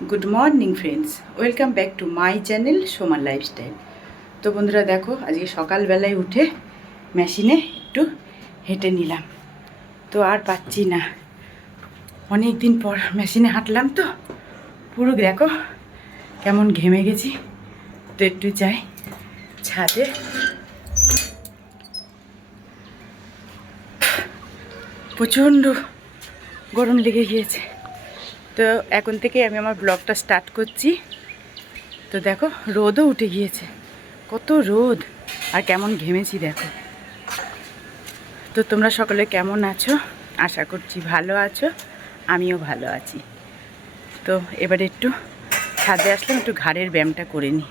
Good morning friends, welcome back to my channel সোমার lifestyle. তো বন্ধুরা দেখো, আজকে সকালবেলায় উঠে মেশিনে একটু হেঁটে নিলাম। তো আর পাচ্ছি না, অনেক দিন পর মেশিনে হাঁটলাম তো পুরো দেখো কেমন ঘেমে গেছি। তো একটু যাই ছাদে, প্রচণ্ড গরম লেগে গিয়েছে। তো এখন থেকে আমি আমার ব্লগটা স্টার্ট করছি। তো দেখো রোদও উঠে গিয়েছে, কত রোদ আর কেমন ঘেমেছি দেখো। তো তোমরা সকলে কেমন আছো? আশা করছি ভালো আছো, আমিও ভালো আছি। তো এবারে একটু ছাদে আসলাম, একটু ঘাড়ের ব্যায়ামটা করে নিই।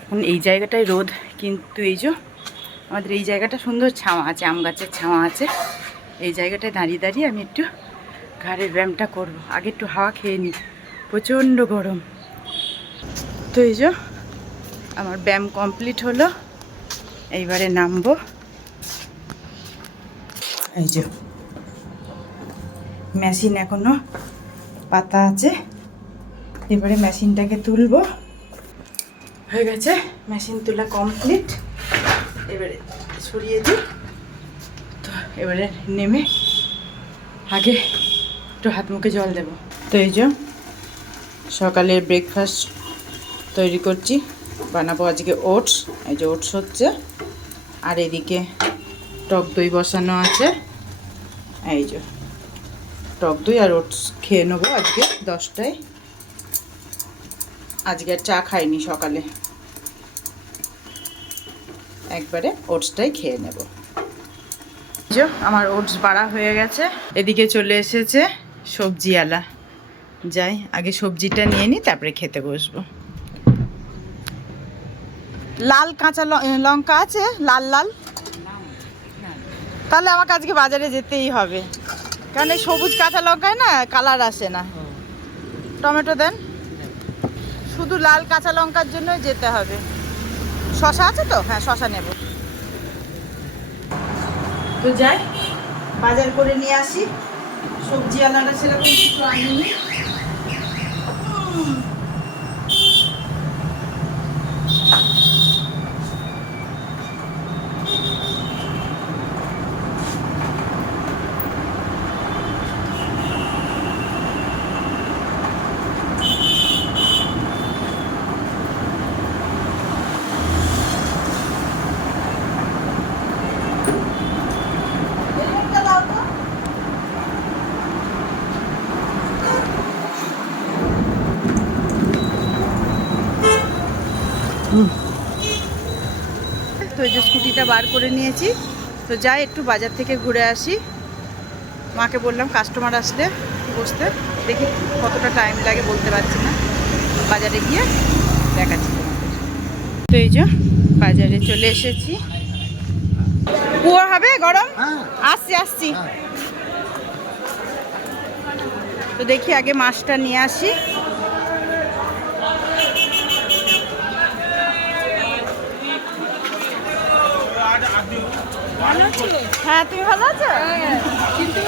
এখন এই জায়গাটায় রোদ, কিন্তু এই যে আমাদের এই জায়গাটা সুন্দর ছাওয়া আছে, আম গাছের ছাওয়া আছে। এই জায়গাটায় দাঁড়িয়ে দাঁড়িয়ে আমি একটু ঘাড়ের ব্যায়ামটা করব। আগে একটু হাওয়া খেয়ে নিই, প্রচণ্ড গরম। তো এই যে আমার ব্যায়াম কমপ্লিট হলো, এইবারে নামবো। এই যে মেশিন এখনো পাতা আছে, এবারে মেশিনটাকে তুলবো। হয়ে গেছে মেশিন তোলা কমপ্লিট, এবারে সরিয়ে দিই। তো এবারে নেমে আগে একটু হাত মুখে জল দেবো। তো এই যে সকালের ব্রেকফাস্ট তৈরি করছি, বানাবো আজকে ওটস। এই যে ওটস হচ্ছে, আর এদিকে টক দই বসানো আছে। এই যে টক দই আর ওটস খেয়ে নেবো আজকে 10টায়। আজকে আর চা খাইনি সকালে, একবারে ওটসটাই খেয়ে নেব। যে আমার ওটস বাড়া হয়ে গেছে, এদিকে চলে এসেছে সবজিওয়ালা। যাই আগে সবজিটা নিয়ে নিই, তারপরে খেতে বসবো। লাল কাঁচা লঙ্কা আছে, লাল লাল? তাহলে আমাকে আজকে বাজারে যেতেই হবে, কারণ এই সবুজ কাঁচা লঙ্কায় না কালার আসে না। টমেটো দেন, শুধু লাল কাঁচা লঙ্কার জন্যই যেতে হবে। শশা আছে তো? হ্যাঁ, শশা নেব। তো যাই বাজার করে নিয়ে আসি। সবজি আলাদা সেরকম কিছু আনিনি। তো এই যে স্কুটিটা বার করে নিয়েছি। তো যাই একটু বাজার থেকে ঘুরে আসি। মাকে বললাম কাস্টমার আসলে বসতে, দেখি কতটা টাইম লাগে বলতে পারছি না। বাজারে গিয়ে দেখাচ্ছি তোমাদের। তো এই যে বাজারে চলে এসেছি। কুয়া হবে গরম, আসছি আসছি। তো দেখি আগে মাছটা নিয়ে আসি। হ্যাঁ, তুমি ভালো আছো? কিন্তু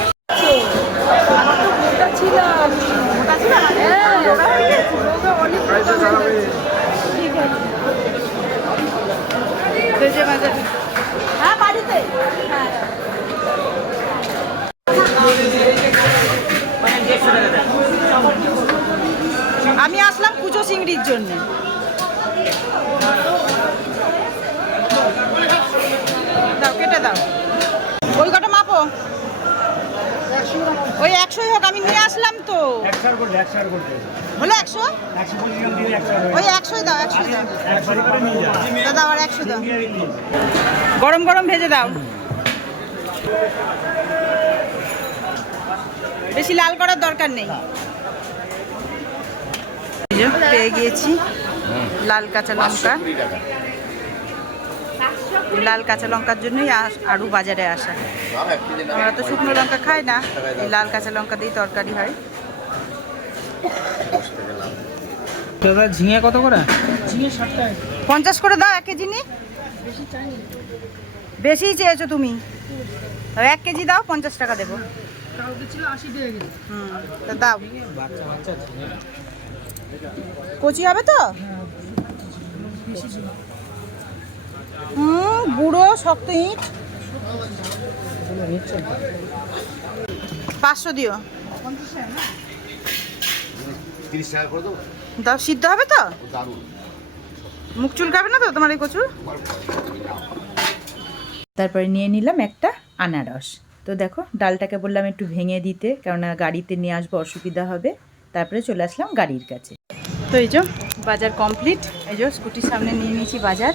হ্যাঁ, বাড়িতে। আমি আসলাম কুচো চিংড়ির জন্য। দাও, কেটে দাও। ওই কটা মাপো, ওই 100ই হোক, আমি নিয়ে আসলাম তো। হলো 100, ওই 100ই দাও, 100ই দাও দাদা, আবার 100 দাও। গরম গরম ভেজে দাও, বেশি লাল করার দরকার নেই। পেয়ে গিয়েছি লাল কাঁচা লঙ্কা। লাল কাঁচা লঙ্কার জন্যই আরও বাজারে আসা। আমরা তো শুকনো লঙ্কা খাই না, এই লাল কাঁচা লঙ্কা দিয়েই তরকারি হয়। দাদা ঝিঙে কত করে? ঝিঙে 60 টাকা। 50 করে দাও 1 কেজি। নি বেশি চেয়েছো তুমি, 1 কেজি দাও, 50 টাকা দেবো। তা দাও। কচি হবে তো? বুড়ো শক্ত ইট। 500 দিও। 30 টাকা করে দেবো। দাও, সিদ্ধ হবে তো? দারুণ। মুখ চুলকাবে না তো তোমার এই কচুর? তারপরে নিয়ে নিলাম একটা আনারস। তো দেখো ডালটাকে বললাম একটু ভেঙে দিতে, কেননা গাড়িতে নিয়ে আসবো, অসুবিধা হবে। তারপরে চলে আসলাম গাড়ির কাছে। তো এই যে বাজার কমপ্লিট। এই যে স্কুটির সামনে নিয়ে নিয়েছি বাজার।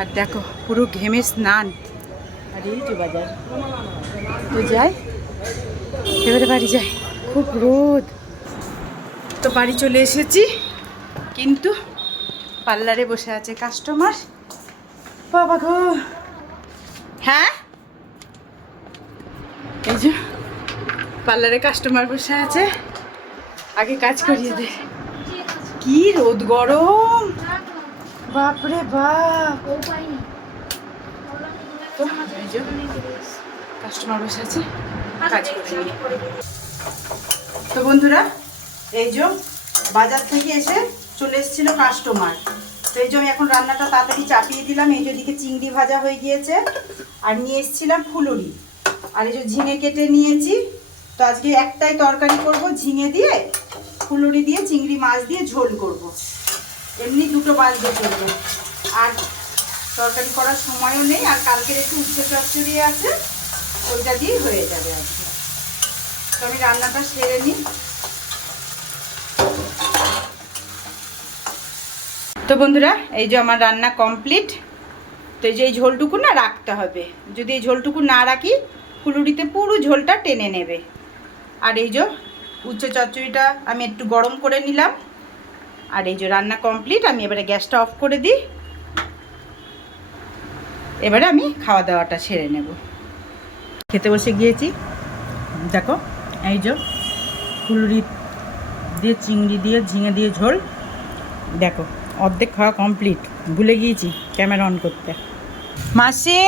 আর দেখো পুরো ঘেমে স্নান। আর এই যে বাজার। তো যাই, এবারে বাড়ি যাই, খুব রোদ। তো বাড়ি চলে এসেছি, কিন্তু পার্লারে বসে আছে কাস্টমার। বাবা গো। হ্যাঁ, এই যে পার্লারে কাস্টমার বসে আছে, আগে কাজ করিয়ে দে। কি রোদ গরম, বাপরে বাপ। তো এই যে কাস্টমার বসে আছে, কাজ করে নিই। তো বন্ধুরা, এই যে বাজার থেকে এসে চলে এসেছিল কাস্টমার। তো এই যে আমি এখন রান্নাটা তাড়াতাড়ি চাপিয়ে দিলাম। এই যে দিকে চিংড়ি ভাজা হয়ে গিয়েছে, আর নিয়ে এসেছিলাম ফুলুরি, আর এই যে ঝিঙে কেটে নিয়েছি। তো আজকে একটাই তরকারি করব, ঝিঙে দিয়ে ফুলুরি দিয়ে চিংড়ি মাছ দিয়ে ঝোল করব। এমনি দুটো বাজতে চলবে, আর তরকারি করার সময়ও নেই। আর কালকের একটু উচ্ছে চচ্চড়ি আছে, ওইটা দিয়ে হয়ে যাবে আজকে। তো আমি রান্নাটা সেরে নিই। তো বন্ধুরা, এই যে আমার রান্না কমপ্লিট। তো এই যে এই ঝোলটুকু না রাখতে হবে, যদি এই ঝোলটুকু না রাখি ফুলুরিতে পুরো ঝোলটা টেনে নেবে। আর এই যে উচ্ছে চচ্চড়িটা আমি একটু গরম করে নিলাম। আর এই যে রান্না কমপ্লিট। আমি এবারে গ্যাসটা অফ করে দিই। এবারে আমি খাওয়া দাওয়াটা সেরে নেব। খেতে বসে গিয়েছি। দেখো এই যে ফুলুরি দিয়ে চিংড়ি দিয়ে ঝিঙে দিয়ে ঝোল। দেখো অর্ধেক খাওয়া কমপ্লিট, ভুলে গিয়েছি ক্যামেরা অন করতে। মাসি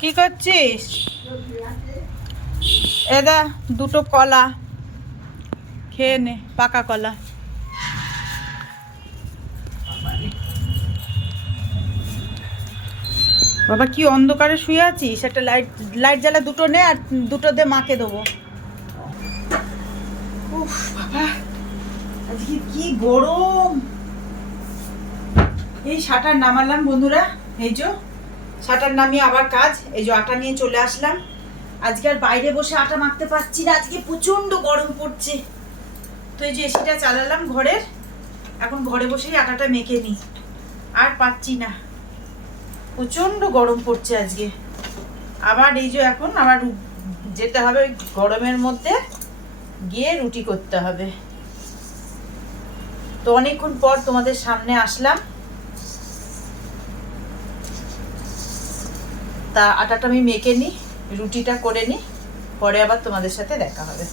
কি করছিস? এদা দুটো কলা খেয়ে নে, পাকা কলা। বাবা কি অন্ধকারে শুয়ে আছিস? একটা লাইট জ্বালা দুটো নে, আর দুটো দিয়ে মাকে দেবো। উফ বাবা, আজকে কি গরম। এই শাটার নামালাম বন্ধুরা। এই যে শাটার নামিয়ে আবার কাজ। এই যে আটা নিয়ে চলে আসলাম। আজকে আর বাইরে বসে আটা মাখতে পারছি না, আজকে প্রচন্ড গরম পড়ছে। তো এই যে এসিটা চালালাম ঘরের, এখন ঘরে বসেই আটাটা মেখে নিই। আর পাচ্ছি না, প্রচন্ড গরম পড়ছে আজকে। আবার এই যে এখন আবার যেতে হবে ওই গরমের মধ্যে গিয়ে রুটি করতে হবে। তো অনেকক্ষণ পর তোমাদের সামনে আসলাম। তা আটাটা আমি মেখে নিই, রুটিটা করে নিই, পরে আবার তোমাদের সাথে দেখা হবে।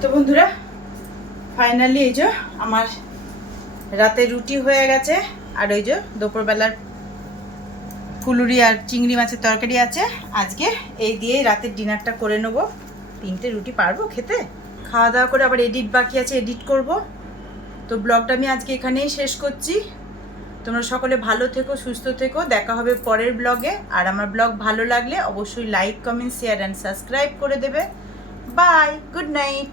তো বন্ধুরা, ফাইনালি এই যে আমার রাতে রুটি হয়ে গেছে। আর ওই যে দুপুরবেলার ফুলুরি আর চিংড়ি মাছের তরকারি আছে। আজকে এই দিয়ে রাতের ডিনারটা করে নেব। 3টে রুটি পারবো খেতে? খাওয়া দাওয়া করে আবার এডিট বাকি আছে, এডিট করব। তো ব্লগটা আমি আজকে এখানেই শেষ করছি। তোমরা সকলে ভালো থেকো, সুস্থ থেকো। দেখা হবে পরের ব্লগে। আর আমার ব্লগ ভালো লাগলে অবশ্যই like, comment, share and subscribe করে দেবে। Bye, good night.